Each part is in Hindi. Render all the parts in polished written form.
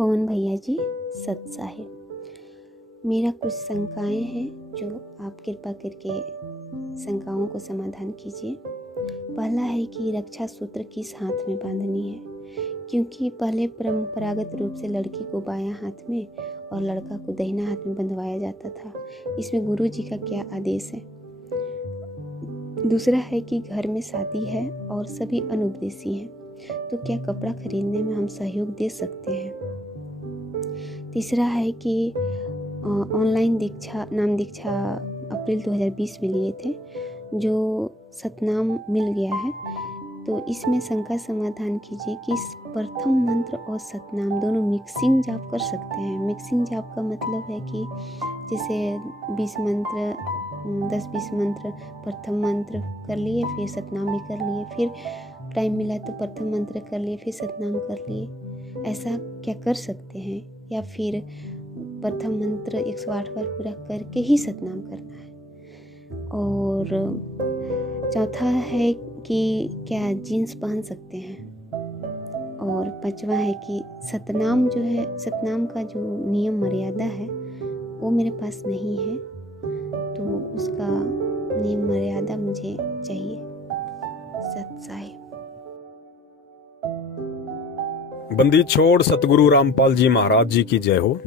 पवन भैया जी सत साहिब, मेरा कुछ शंकाएं हैं जो आप कृपा करके शंकाओं को समाधान कीजिए। पहला है कि रक्षा सूत्र किस हाथ में बांधनी है, क्योंकि पहले परंपरागत रूप से लड़की को बायां हाथ में और लड़का को दाहिना हाथ में बंधवाया जाता था। इसमें गुरु जी का क्या आदेश है। दूसरा है कि घर में शादी है और सभी अनुपदेशी हैं, तो क्या कपड़ा खरीदने में हम सहयोग दे सकते हैं। तीसरा है कि ऑनलाइन नाम दीक्षा अप्रैल 2020 में लिए थे, जो सतनाम मिल गया है, तो इसमें शंका समाधान कीजिए कि प्रथम मंत्र और सतनाम दोनों मिक्सिंग जाप कर सकते हैं। मिक्सिंग जाप का मतलब है कि जैसे 20 मंत्र 10-20 मंत्र प्रथम मंत्र कर लिए, फिर सतनाम भी कर लिए, फिर टाइम मिला तो प्रथम मंत्र कर लिए, फिर सतनाम कर लिए। ऐसा क्या कर सकते हैं, या फिर प्रथम मंत्र 108 बार पूरा करके ही सतनाम करना है। और चौथा है कि क्या जीन्स पहन सकते हैं। और पांचवा है कि सतनाम जो है, सतनाम का जो नियम मर्यादा है वो मेरे पास नहीं है, तो उसका नियम मर्यादा मुझे चाहिए। सत साहिब। बंदी छोड़ सतगुरु रामपाल जी महाराज जी की जय हो।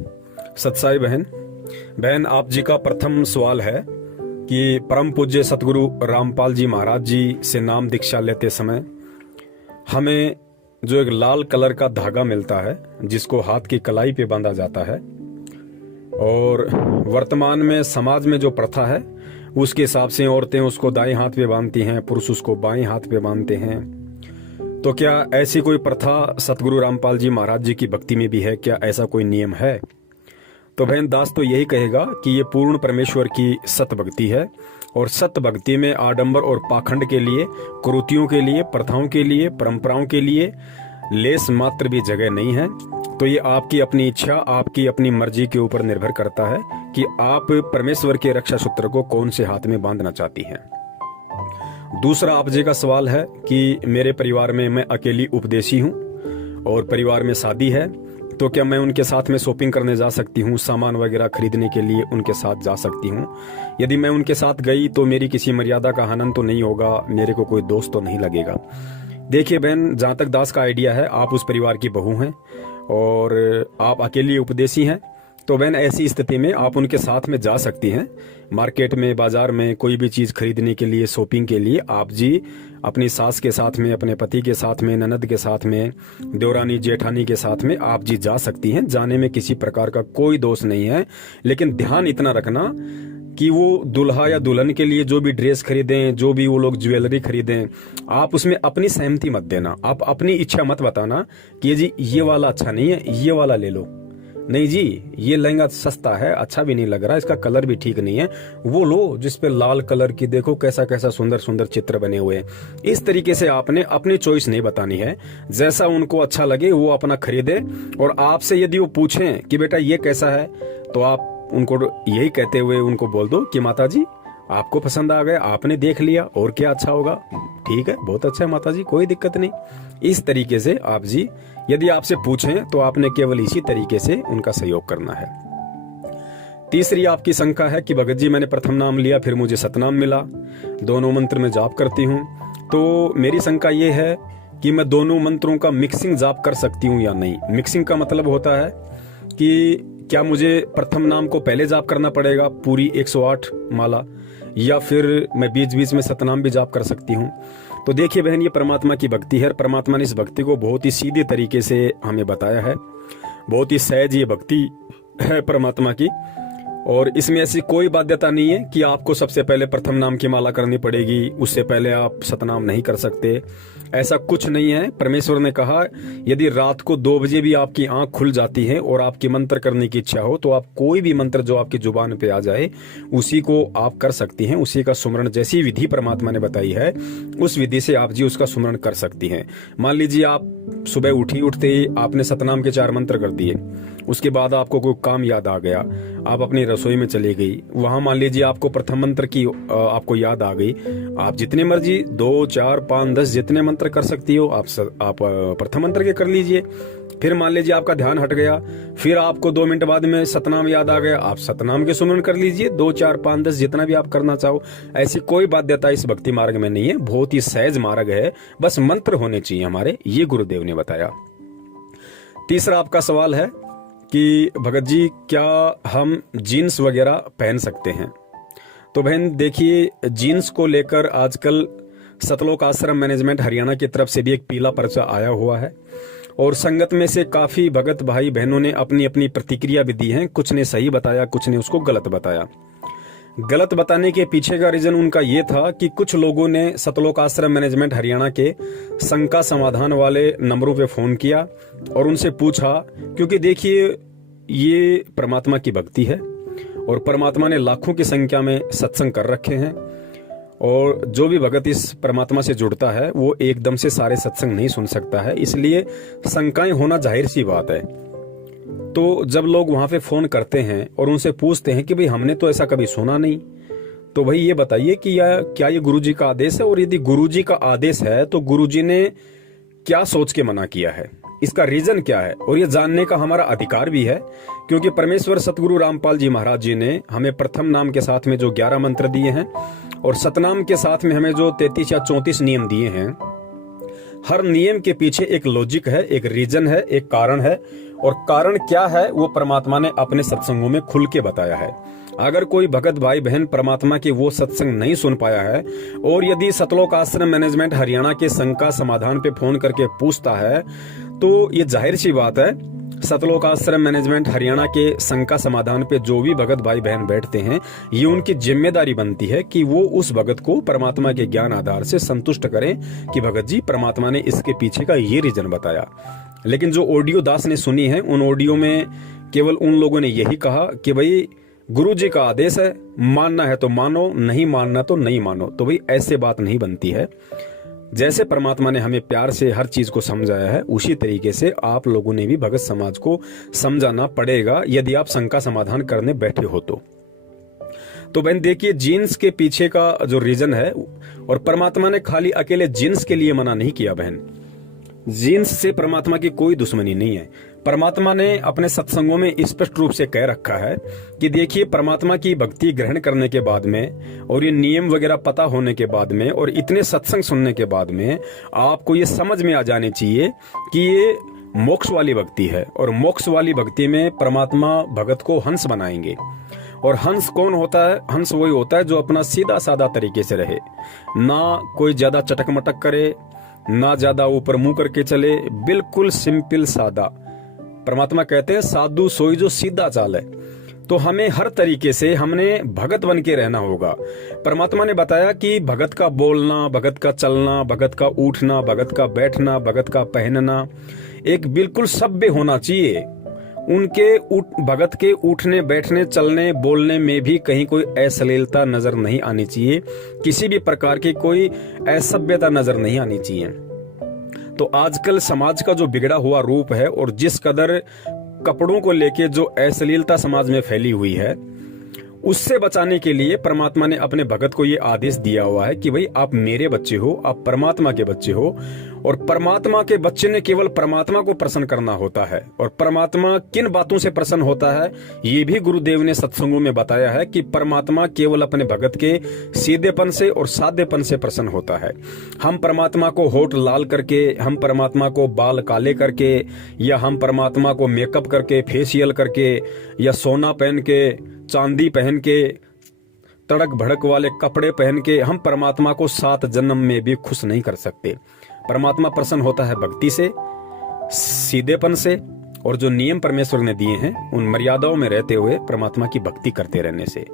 सतसाई बहन, आप जी का प्रथम सवाल है कि परम पूज्य सतगुरु रामपाल जी महाराज जी से नाम दीक्षा लेते समय हमें जो एक लाल कलर का धागा मिलता है, जिसको हाथ की कलाई पे बांधा जाता है, और वर्तमान में समाज में जो प्रथा है उसके हिसाब से औरतें उसको दाएं हाथ पे बांधती हैं, पुरुष उसको बाएं हाथ पे बांधते हैं। तो क्या ऐसी कोई प्रथा सतगुरु रामपाल जी महाराज जी की भक्ति में भी है? क्या ऐसा कोई नियम है? तो बहन दास तो यही कहेगा कि ये पूर्ण परमेश्वर की सत भक्ति है, और सत भक्ति में आडंबर और पाखंड के लिए, कुरीतियों के लिए, प्रथाओं के लिए, परंपराओं के लिए लेस मात्र भी जगह नहीं है। तो ये आपकी अपनी इच्छा, आपकी अपनी मर्जी के ऊपर निर्भर करता है कि आप परमेश्वर के रक्षा सूत्र को कौन से हाथ में बांधना चाहती हैं। दूसरा आप जी का सवाल है कि मेरे परिवार में मैं अकेली उपदेशी हूँ और परिवार में शादी है, तो क्या मैं उनके साथ में शॉपिंग करने जा सकती हूँ, सामान वगैरह खरीदने के लिए उनके साथ जा सकती हूँ। यदि मैं उनके साथ गई तो मेरी किसी मर्यादा का हनन तो नहीं होगा, मेरे को कोई दोष तो नहीं लगेगा। देखिए बहन, जहाँ तक दास का आइडिया है, आप उस परिवार की बहू हैं और आप अकेली उपदेशी हैं, तो बहन ऐसी स्थिति में आप उनके साथ में जा सकती हैं। मार्केट में, बाजार में कोई भी चीज़ खरीदने के लिए, शॉपिंग के लिए आप जी अपनी सास के साथ में, अपने पति के साथ में, ननद के साथ में, देवरानी जेठानी के साथ में आप जी जा सकती हैं। जाने में किसी प्रकार का कोई दोष नहीं है, लेकिन ध्यान इतना रखना कि वो दुल्हा या दुल्हन के लिए जो भी ड्रेस खरीदें, जो भी वो लोग ज्वेलरी खरीदें, आप उसमें अपनी सहमति मत देना। आप अपनी इच्छा मत बताना कि जी ये वाला अच्छा नहीं है, ये वाला ले लो। नहीं जी, ये लहंगा सस्ता है, अच्छा भी नहीं लग रहा, इसका कलर भी ठीक नहीं है, वो लो जिसपे लाल कलर की देखो कैसा कैसा सुंदर सुंदर चित्र बने हुए हैं। इस तरीके से आपने अपनी चॉइस नहीं बतानी है। जैसा उनको अच्छा लगे वो अपना खरीदे, और आपसे यदि वो पूछें कि बेटा ये कैसा है, तो आप उनको यही कहते हुए उनको बोल दो कि माता जी आपको पसंद आ गया, आपने देख लिया, और क्या अच्छा होगा, ठीक है, बहुत अच्छा है माता जी, कोई दिक्कत नहीं। इस तरीके से आप जी यदि आपसे पूछें तो आपने केवल इसी तरीके से उनका सहयोग करना है। तीसरी आपकी शंका है कि भगत जी मैंने प्रथम नाम लिया, फिर मुझे सतनाम मिला, दोनों मंत्र में जाप करती हूँ, तो मेरी शंका ये है कि मैं दोनों मंत्रों का मिक्सिंग जाप कर सकती हूँ या नहीं। मिक्सिंग का मतलब होता है कि क्या मुझे प्रथम नाम को पहले जाप करना पड़ेगा पूरी 108 माला, या फिर मैं बीच बीच में सतनाम भी जाप कर सकती हूँ। तो देखिए बहन, ये परमात्मा की भक्ति है। परमात्मा ने इस भक्ति को बहुत ही सीधे तरीके से हमें बताया है, बहुत ही सहज ये भक्ति है परमात्मा की, और इसमें ऐसी कोई बाध्यता नहीं है कि आपको सबसे पहले प्रथम नाम की माला करनी पड़ेगी, उससे पहले आप सतनाम नहीं कर सकते। ऐसा कुछ नहीं है। परमेश्वर ने कहा यदि रात को 2 बजे भी आपकी आंख खुल जाती है और आपकी मंत्र करने की इच्छा हो, तो आप कोई भी मंत्र जो आपकी जुबान पे आ जाए उसी को आप कर सकती हैं। उसी का सुमरण, जैसी विधि परमात्मा ने बताई है उस विधि से आप जी उसका सुमरण कर सकती हैं। मान लीजिए आप सुबह उठते ही आपने सतनाम के 4 मंत्र कर दिए, उसके बाद आपको कोई काम याद आ गया, आप अपनी रसोई में चली गई, वहां मान लीजिए आपको प्रथम मंत्र की आपको याद आ गई, आप जितने मर्जी 2, 4, 5, 10 जितने मंत्र कर सकती हो आप प्रथम मंत्र के कर लीजिए। फिर मान लीजिए आपका ध्यान हट गया, फिर आपको 2 मिनट बाद में सतनाम याद आ गया, आप सतनाम के सुमरन कर लीजिए, 2, 4, 5, 10 जितना भी आप करना चाहो। ऐसी कोई बाध्यता इस भक्ति मार्ग में नहीं है, बहुत ही सहज मार्ग है, बस मंत्र होने चाहिए हमारे, ये गुरुदेव ने बताया। तीसरा आपका सवाल है कि भगत जी क्या हम जीन्स वगैरह पहन सकते हैं? तो बहन देखिए, जीन्स को लेकर आजकल सतलोक आश्रम मैनेजमेंट हरियाणा की तरफ से भी एक पीला पर्चा आया हुआ है और संगत में से काफी भगत भाई बहनों ने अपनी अपनी प्रतिक्रिया भी दी है। कुछ ने सही बताया, कुछ ने उसको गलत बताया। गलत बताने के पीछे का रीजन उनका ये था कि कुछ लोगों ने सतलोक आश्रम मैनेजमेंट हरियाणा के शंका समाधान वाले नंबरों पे फोन किया और उनसे पूछा, क्योंकि देखिए ये परमात्मा की भक्ति है और परमात्मा ने लाखों की संख्या में सत्संग कर रखे हैं और जो भी भगत इस परमात्मा से जुड़ता है वो एकदम से सारे सत्संग नहीं सुन सकता है, इसलिए शंकाएं होना जाहिर सी बात है। तो जब लोग वहां पे फोन करते हैं और उनसे पूछते हैं कि भाई हमने तो ऐसा कभी सुना नहीं, तो भाई ये बताइए कि क्या ये गुरुजी का आदेश है, और यदि गुरुजी का आदेश है तो गुरुजी ने क्या सोच के मना किया है, इसका रीजन क्या है, और ये जानने का हमारा अधिकार भी है, क्योंकि परमेश्वर सतगुरु रामपाल जी महाराज जी ने हमें प्रथम नाम के साथ में जो 11 मंत्र दिए हैं और सतनाम के साथ में हमें जो 33 या 34 नियम दिए हैं, हर नियम के पीछे एक लॉजिक है, एक रीजन है, एक कारण है, और कारण क्या है वो परमात्मा ने अपने सत्संगों में खुल के बताया है। अगर कोई भगत भाई बहन परमात्मा के वो सत्संग नहीं सुन पाया है और यदि सतलोक आश्रम मैनेजमेंट हरियाणा के शंका समाधान पे फोन करके पूछता है, तो ये जाहिर सी बात है सतलोक आश्रम मैनेजमेंट हरियाणा के शंका समाधान पे जो भी भगत भाई बहन बैठते हैं, ये उनकी जिम्मेदारी बनती है कि वो उस भगत को परमात्मा के ज्ञान आधार से संतुष्ट करें कि भगत जी परमात्मा ने इसके पीछे का ये रीजन बताया। लेकिन जो ऑडियो दास ने सुनी है, उन ऑडियो में केवल उन लोगों ने यही कहा कि भाई गुरु जी का आदेश है, मानना है तो मानो, नहीं मानना तो नहीं मानो। तो भाई ऐसे बात नहीं बनती है। जैसे परमात्मा ने हमें प्यार से हर चीज को समझाया है, उसी तरीके से आप लोगों ने भी भगत समाज को समझाना पड़ेगा यदि आप शंका समाधान करने बैठे हो तो बहन देखिए, जीन्स के पीछे का जो रीजन है, और परमात्मा ने खाली अकेले जीन्स के लिए मना नहीं किया बहन, जीन्स से परमात्मा की कोई दुश्मनी नहीं है। परमात्मा ने अपने सत्संगों में स्पष्ट रूप से कह रखा है कि देखिए, परमात्मा की भक्ति ग्रहण करने के बाद में और ये नियम वगैरह पता होने के बाद में और इतने सत्संग सुनने के बाद में आपको ये समझ में आ जानी चाहिए कि ये मोक्ष वाली भक्ति है, और मोक्ष वाली भक्ति में परमात्मा भगत को हंस बनाएंगे। और हंस कौन होता है? हंस वही होता है जो अपना सीधा साधा तरीके से रहे, ना कोई ज्यादा चटक मटक करे, ना ज्यादा ऊपर मुंह करके चले, बिल्कुल सिंपल सादा। परमात्मा कहते हैं साधु सोई जो सीधा चाल है। तो हमें हर तरीके से हमने भगत बन के रहना होगा। परमात्मा ने बताया कि भगत का बोलना, भगत का चलना, भगत का उठना, भगत का बैठना, भगत का पहनना एक बिल्कुल सभ्य होना चाहिए। उनके भगत के उठने, बैठने, चलने, बोलने में भी कहीं कोई अश्लीलता नजर नहीं आनी चाहिए, किसी भी प्रकार की कोई असभ्यता नजर नहीं आनी चाहिए। तो आजकल समाज का जो बिगड़ा हुआ रूप है और जिस कदर कपड़ों को लेके जो अश्लीलता समाज में फैली हुई है, उससे बचाने के लिए परमात्मा ने अपने भगत को ये आदेश दिया हुआ है कि भाई आप मेरे बच्चे हो, आप परमात्मा के बच्चे हो, और परमात्मा के बच्चे ने केवल परमात्मा को प्रसन्न करना होता है। और परमात्मा किन बातों से प्रसन्न होता है ये भी गुरुदेव ने सत्संगों में बताया है कि परमात्मा केवल अपने भगत के सीधेपन से और साधेपन से प्रसन्न होता है। हम परमात्मा को होठ लाल करके, हम परमात्मा को बाल काले करके, या हम परमात्मा को मेकअप करके, फेशियल करके, या सोना पहन के, चांदी पहन के, तड़क भड़क वाले कपड़े पहन के हम परमात्मा को 7 जन्म में भी खुश नहीं कर सकते। परमात्मा प्रसन्न होता है भक्ति से, सीधेपन से, और जो नियम परमेश्वर ने दिए हैं उन मर्यादाओं में रहते हुए परमात्मा की भक्ति करते रहने से।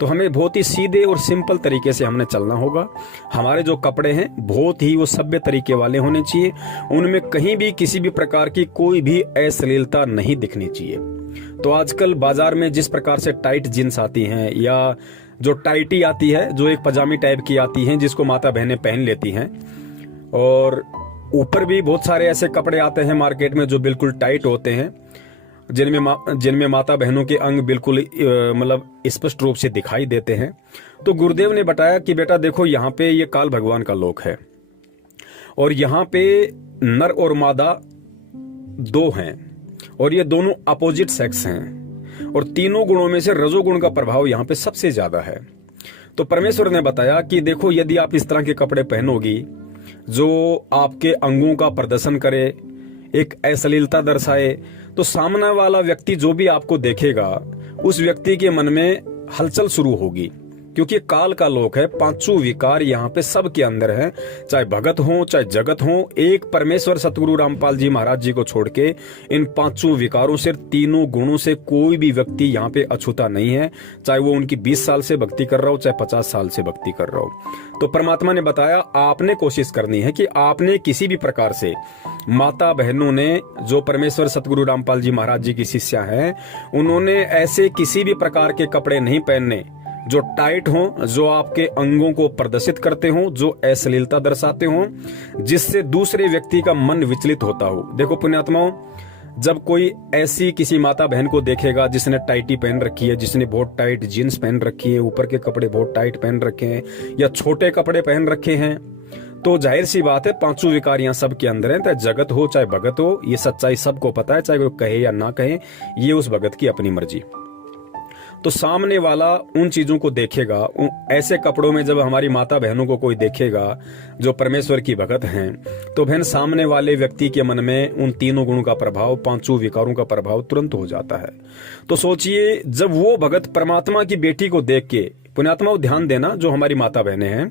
तो हमें बहुत ही सीधे और सिंपल तरीके से हमने चलना होगा। हमारे जो कपड़े हैं बहुत ही वो सभ्य तरीके वाले होने चाहिए, उनमें कहीं भी किसी भी प्रकार की कोई भी अश्लीलता नहीं दिखनी चाहिए। तो आजकल बाजार में जिस प्रकार से टाइट जींस आती हैं, या जो टाइटी आती है, जो एक पजामी टाइप की आती हैं जिसको माता बहनें पहन लेती हैं, और ऊपर भी बहुत सारे ऐसे कपड़े आते हैं मार्केट में जो बिल्कुल टाइट होते हैं, जिनमें माता बहनों के अंग बिल्कुल मतलब स्पष्ट रूप से दिखाई देते हैं। तो गुरुदेव ने बताया कि बेटा देखो, यहाँ पे ये काल भगवान का लोक है, और यहाँ पे नर और मादा दो हैं और ये दोनों अपोजिट सेक्स हैं और तीनों गुणों में से रजोगुण का प्रभाव यहाँ पे सबसे ज्यादा है। तो परमेश्वर ने बताया कि देखो, यदि आप इस तरह के कपड़े पहनोगी जो आपके अंगों का प्रदर्शन करे, एक अश्लीलता दर्शाए, तो सामने वाला व्यक्ति जो भी आपको देखेगा उस व्यक्ति के मन में हलचल शुरू होगी, क्योंकि काल का लोक है। पांचों विकार यहाँ पे सबके अंदर है, चाहे भगत हो चाहे जगत हो। एक परमेश्वर सतगुरु रामपाल जी महाराज जी को छोड़ के इन पांचों विकारों से, तीनों गुणों से कोई भी व्यक्ति यहाँ पे अछूता नहीं है, चाहे वो उनकी 20 साल से भक्ति कर रहा हो चाहे 50 साल से भक्ति कर रहा हो। तो परमात्मा ने बताया आपने कोशिश करनी है कि आपने किसी भी प्रकार से, माता बहनों ने जो परमेश्वर सतगुरु रामपाल जी महाराज जी की शिष्या हैं, उन्होंने ऐसे किसी भी प्रकार के कपड़े नहीं पहनने जो टाइट हों, जो आपके अंगों को प्रदर्शित करते हों, जो अश्लीलता दर्शाते हों, जिससे दूसरे व्यक्ति का मन विचलित होता हो। देखो पुण्यात्माओं, जब कोई ऐसी किसी माता बहन को देखेगा जिसने टाइटी पहन रखी है, जिसने बहुत टाइट जीन्स पहन रखी है, ऊपर के कपड़े बहुत टाइट पहन रखे हैं या छोटे कपड़े पहन रखे हैं, तो जाहिर सी बात है पांचों विकार यहाँ सबके अंदर हैं। चाहे जगत हो चाहे भगत हो, ये सच्चाई सबको पता है, चाहे वो कहे या ना कहे, ये उस भगत की अपनी मर्जी। तो सामने वाला उन चीजों को देखेगा, ऐसे कपड़ों में जब हमारी माता बहनों को कोई देखेगा जो परमेश्वर की भगत हैं, तो बहन सामने वाले व्यक्ति के मन में उन तीनों गुणों का प्रभाव, पांचों विकारों का प्रभाव तुरंत हो जाता है। तो सोचिए, जब वो भगत परमात्मा की बेटी को देख के, पुण्यात्मा ध्यान देना, जो हमारी माता बहनें हैं,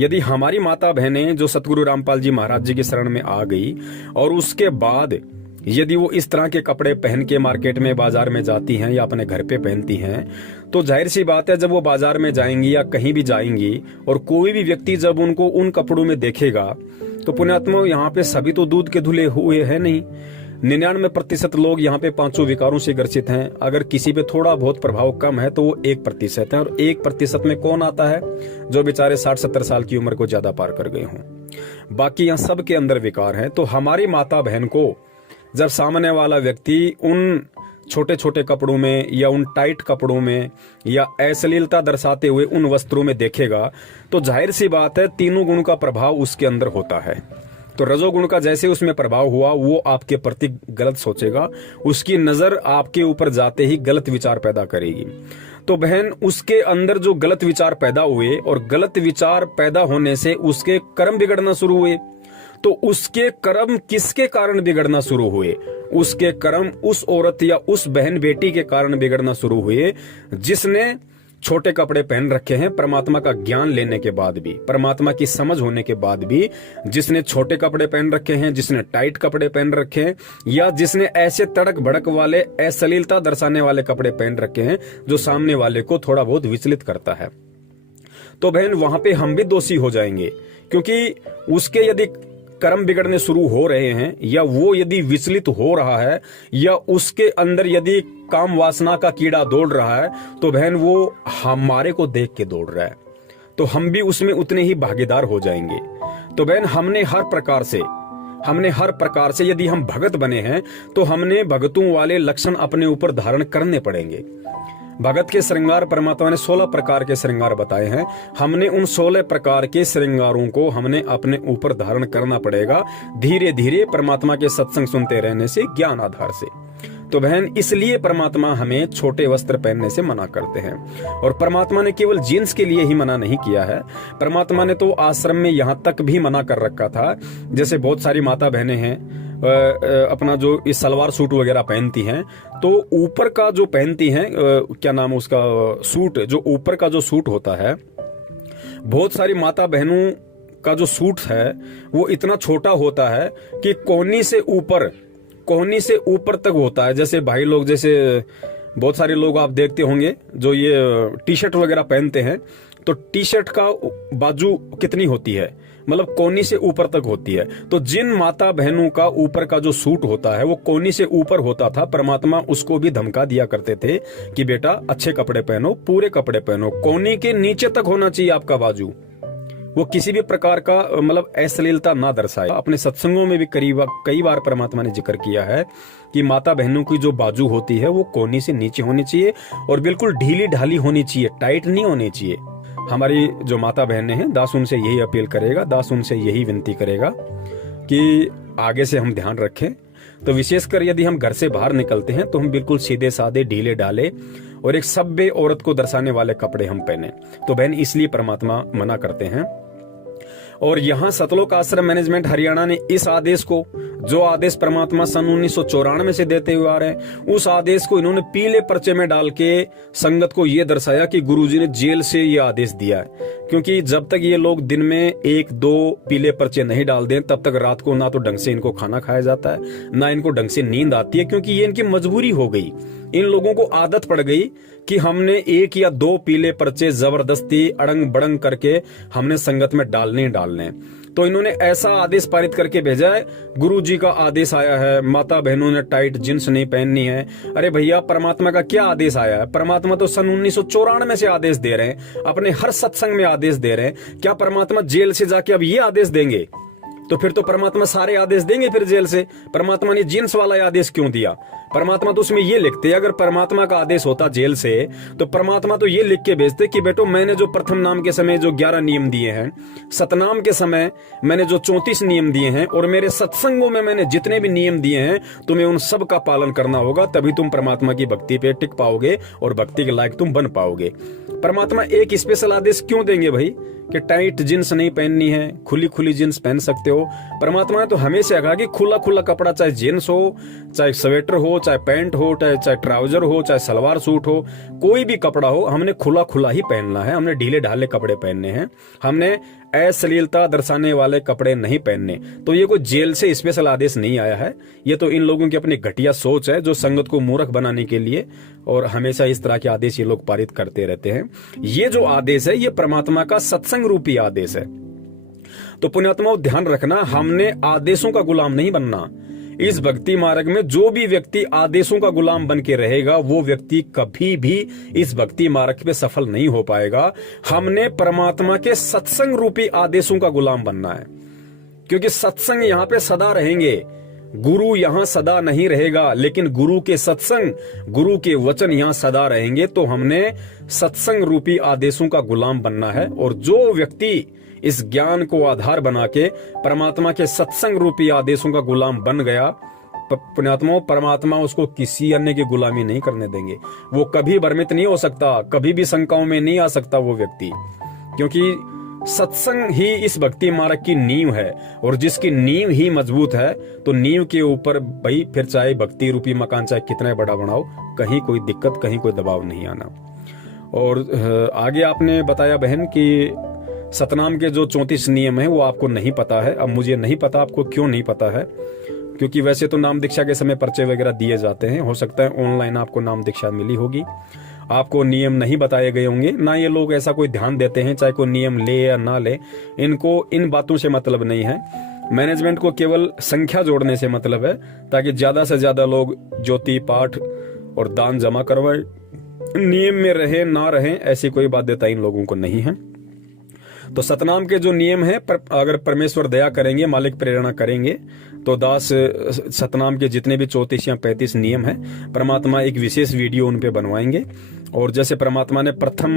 यदि हमारी माता बहनें जो सतगुरु रामपाल जी महाराज जी की शरण में आ गई और उसके बाद यदि वो इस तरह के कपड़े पहन के मार्केट में, बाजार में जाती हैं या अपने घर पे पहनती हैं, तो जाहिर सी बात है जब वो बाजार में जाएंगी या कहीं भी जाएंगी और कोई भी व्यक्ति जब उनको उन कपड़ों में देखेगा, तो पुण्यात्मा यहाँ पे सभी तो दूध के धुले हुए हैं नहीं। 99% लोग यहाँ पे पांचों विकारों से ग्रसित हैं। अगर किसी पे थोड़ा बहुत प्रभाव कम है तो वो 1% है, और 1% में कौन आता है? जो बेचारे 60-70 साल की उम्र को ज्यादा पार कर गए हों। बाकी यहाँ सबके अंदर विकार हैं। तो हमारी माता बहन को जब सामने वाला व्यक्ति उन छोटे छोटे कपड़ों में या उन टाइट कपड़ों में या अश्लीलता दर्शाते हुए उन वस्त्रों में देखेगा, तो जाहिर सी बात है तीनों गुण का प्रभाव उसके अंदर होता है। तो रजोगुण का जैसे उसमें प्रभाव हुआ, वो आपके प्रति गलत सोचेगा, उसकी नजर आपके ऊपर जाते ही गलत विचार पैदा करेगी। तो बहन, उसके अंदर जो गलत विचार पैदा हुए और गलत विचार पैदा होने से उसके कर्म बिगड़ना शुरू हुए, तो उसके कर्म किसके कारण बिगड़ना शुरू हुए? उसके कर्म उस औरत या उस बहन बेटी के कारण बिगड़ना शुरू हुए जिसने छोटे कपड़े पहन रखे हैं, परमात्मा का ज्ञान लेने के बाद भी, परमात्मा की समझ होने के बाद भी, जिसने छोटे कपड़े पहन रखे हैं, जिसने टाइट कपड़े पहन रखे हैं, या जिसने ऐसे तड़क भड़क वाले, अश्लीलता दर्शाने वाले कपड़े पहन रखे हैं जो सामने वाले को थोड़ा बहुत विचलित करता है। तो बहन, वहां पे हम भी दोषी हो जाएंगे, क्योंकि उसके यदि कर्म बिगड़ने शुरू हो रहे हैं या वो यदि विचलित हो रहा है या उसके अंदर यदि काम वासना का कीड़ा दौड़ रहा है, तो बहन वो हमारे को देख के दौड़ रहा है, तो हम भी उसमें उतने ही भागीदार हो जाएंगे। तो बहन, हमने हर प्रकार से यदि हम भगत बने हैं तो हमने भगतों वाले लक्षण अपने ऊपर धारण करने पड़ेंगे। भगत के श्रृंगार परमात्मा ने 16 प्रकार के श्रृंगार बताए हैं। हमने उन 16 प्रकार के श्रृंगारों को हमने अपने ऊपर धारण करना पड़ेगा, धीरे धीरे परमात्मा के सत्संग सुनते रहने से, ज्ञान आधार से। तो बहन, इसलिए परमात्मा हमें छोटे वस्त्र पहनने से मना करते हैं। और परमात्मा ने केवल जीन्स के लिए ही मना नहीं किया है, परमात्मा ने तो आश्रम में यहाँ तक भी मना कर रखा था। जैसे बहुत सारी माता बहनें हैं अपना जो इस सलवार सूट वगैरह पहनती हैं, तो ऊपर का जो पहनती हैं, क्या नाम है उसका, सूट, जो ऊपर का जो सूट होता है, बहुत सारी माता बहनों का जो सूट है वो इतना छोटा होता है कि कोहनी से ऊपर तक होता है। जैसे भाई लोग, जैसे बहुत सारे लोग आप देखते होंगे जो ये टी शर्ट वगैरह पहनते हैं, तो टी शर्ट का बाजू कितनी होती है, मतलब कोहनी से ऊपर तक होती है। तो जिन माता बहनों का ऊपर का जो सूट होता है वो कोहनी से ऊपर होता था, परमात्मा उसको भी धमका दिया करते थे कि बेटा अच्छे कपड़े पहनो, पूरे कपड़े पहनो, कोहनी के नीचे तक होना चाहिए आपका बाजू, वो किसी भी प्रकार का मतलब अश्लीलता ना दर्शाए। अपने सत्संगों में भी कई बार परमात्मा ने जिक्र किया है कि माता बहनों की जो बाजू होती है वो कोहनी से नीचे होनी चाहिए और बिल्कुल ढीली ढाली होनी चाहिए, टाइट नहीं होनी चाहिए। हमारी जो माता बहनें हैं, दास उनसे यही अपील करेगा, दास उनसे यही विनती करेगा कि आगे से हम ध्यान रखें। तो विशेषकर यदि हम घर से बाहर निकलते हैं तो हम बिल्कुल सीधे साधे ढीले ढाले और एक सभ्य औरत को दर्शाने वाले कपड़े हम पहने। तो बहन इसलिए परमात्मा मना करते हैं। और यहाँ सतलोक आश्रम मैनेजमेंट हरियाणा ने इस आदेश को, जो आदेश परमात्मा सन 1994 से देते हुए आ रहे हैं, उस आदेश को इन्होंने पीले पर्चे में डाल के संगत को ये दर्शाया कि गुरुजी ने जेल से ये आदेश दिया है। क्योंकि जब तक ये लोग दिन में 1-2 पीले पर्चे नहीं डाल दें तब तक रात को ना तो ढंग से इनको खाना खाया जाता है, ना इनको ढंग से नींद आती है, क्योंकि ये इनकी मजबूरी हो गई। इन लोगों को आदत पड़ गई कि हमने 1 या 2 पीले पर्चे जबरदस्ती अड़ंग बड़ंग करके हमने संगत में डालने ही डालने। तो इन्होंने ऐसा आदेश पारित करके भेजा है, गुरुजी का आदेश आया है, माता बहनों ने टाइट जींस नहीं पहननी है। अरे भैया, परमात्मा का क्या आदेश आया है? परमात्मा तो सन 1994 से आदेश दे रहे हैं, अपने हर सत्संग में आदेश दे रहे हैं। क्या परमात्मा जेल से जाके अब ये आदेश देंगे? तो फिर तो परमात्मा सारे आदेश देंगे फिर जेल से। परमात्मा ने जींस वाला आदेश क्यों दिया? परमात्मा तो उसमें ये लिखते, अगर परमात्मा का आदेश होता जेल से तो परमात्मा तो ये लिख के भेजते कि बेटो, मैंने जो प्रथम नाम के समय जो 11 नियम दिए हैं, सतनाम के समय मैंने जो 34 नियम दिए हैं, और मेरे सत्संगों में मैंने जितने भी नियम दिए हैं, तुम्हें उन सब का पालन करना होगा, तभी तुम परमात्मा की भक्ति पे टिक पाओगे और भक्ति के लायक तुम बन पाओगे। परमात्मा एक स्पेशल आदेश क्यों देंगे भाई कि टाइट जींस नहीं पहननी है, खुली खुली जींस पहन सकते हो? परमात्मा ने तो हमेशा कहा कि खुला खुला कपड़ा, चाहे जींस हो, चाहे स्वेटर हो, चाहे पैंट हो, चाहे ट्राउजर हो, चाहे सलवार सूट हो, कोई भी कपड़ा हो, हमने खुला खुला ही पहनना है। हमने ढीले ढाले कपड़े पहनने हैं, हमने अश्लीलता दर्शाने वाले कपड़े नहीं पहनने। तो ये कोई जेल से स्पेशल आदेश नहीं आया है, ये तो इन लोगों की अपनी घटिया सोच है जो संगत को मूर्ख बनाने के लिए, और हमेशा इस तरह के आदेश ये लोग पारित करते रहते हैं। ये जो आदेश है ये परमात्मा का सत्संग रूपी आदेश है। तो पुण्यात्माओं, ध्यान रखना, हमने आदेशों का गुलाम नहीं बनना। इस भक्ति मार्ग में जो भी व्यक्ति आदेशों का गुलाम बन के रहेगा वो व्यक्ति कभी भी इस भक्ति मार्ग पे सफल नहीं हो पाएगा। हमने परमात्मा के सत्संग रूपी आदेशों का गुलाम बनना है, क्योंकि सत्संग यहाँ पे सदा रहेंगे। गुरु यहाँ सदा नहीं रहेगा, लेकिन गुरु के सत्संग, गुरु के वचन यहाँ सदा रहेंगे। तो हमने सत्संग रूपी आदेशों का गुलाम बनना है। और जो व्यक्ति इस ज्ञान को आधार बना के परमात्मा के सत्संग रूपी आदेशों का गुलाम बन गया, पुण्यात्माओं, परमात्मा उसको किसी अन्य की गुलामी नहीं करने देंगे। वो कभी भ्रमित नहीं हो सकता, कभी भी शंकाओं में नहीं आ सकता वो व्यक्ति, क्योंकि सत्संग ही इस भक्ति मार्ग की नींव है। और जिसकी नींव ही मजबूत है तो नींव के ऊपर भाई फिर चाहे भक्ति रूपी मकान चाहे कितना बड़ा बनाओ, कहीं कोई दिक्कत, कहीं कोई दबाव नहीं आना। और आगे आपने बताया बहन कि सतनाम के जो 34 नियम है वो आपको नहीं पता है। अब मुझे नहीं पता आपको क्यों नहीं पता है, क्योंकि वैसे तो नाम दीक्षा के समय पर्चे वगैरह दिए जाते हैं। हो सकता है ऑनलाइन आपको नाम दीक्षा मिली होगी, आपको नियम नहीं बताए गए होंगे। ना ये लोग ऐसा कोई ध्यान देते हैं, चाहे कोई नियम ले या ना ले, इनको इन बातों से मतलब नहीं है। मैनेजमेंट को केवल संख्या जोड़ने से मतलब है, ताकि ज्यादा से ज्यादा लोग ज्योति पाठ और दान जमा करवाए। नियम में रहे ना रहे ऐसी कोई बाध्यता इन लोगों को नहीं है। तो सतनाम के जो नियम है, अगर परमेश्वर दया करेंगे, मालिक प्रेरणा करेंगे, तो दास सतनाम के जितने भी 34 या 35 नियम है, परमात्मा एक विशेष वीडियो उन पे बनवाएंगे। और जैसे परमात्मा ने प्रथम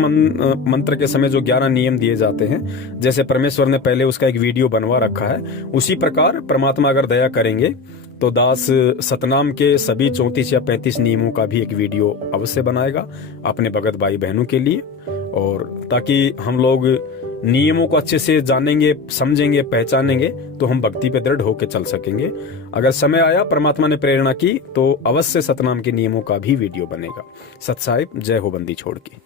मंत्र के समय जो 11 नियम दिए जाते हैं, जैसे परमेश्वर ने पहले उसका एक वीडियो बनवा रखा है, उसी प्रकार परमात्मा अगर दया करेंगे तो दास सतनाम के सभी 34 या 35 नियमों का भी एक वीडियो अवश्य बनाएगा अपने भगत भाई बहनों के लिए, और ताकि हम लोग नियमों को अच्छे से जानेंगे, समझेंगे, पहचानेंगे, तो हम भक्ति पे दृढ़ होकर चल सकेंगे। अगर समय आया, परमात्मा ने प्रेरणा की, तो अवश्य सतनाम के नियमों का भी वीडियो बनेगा। सत साहिब, जय हो बंदी छोड़ की।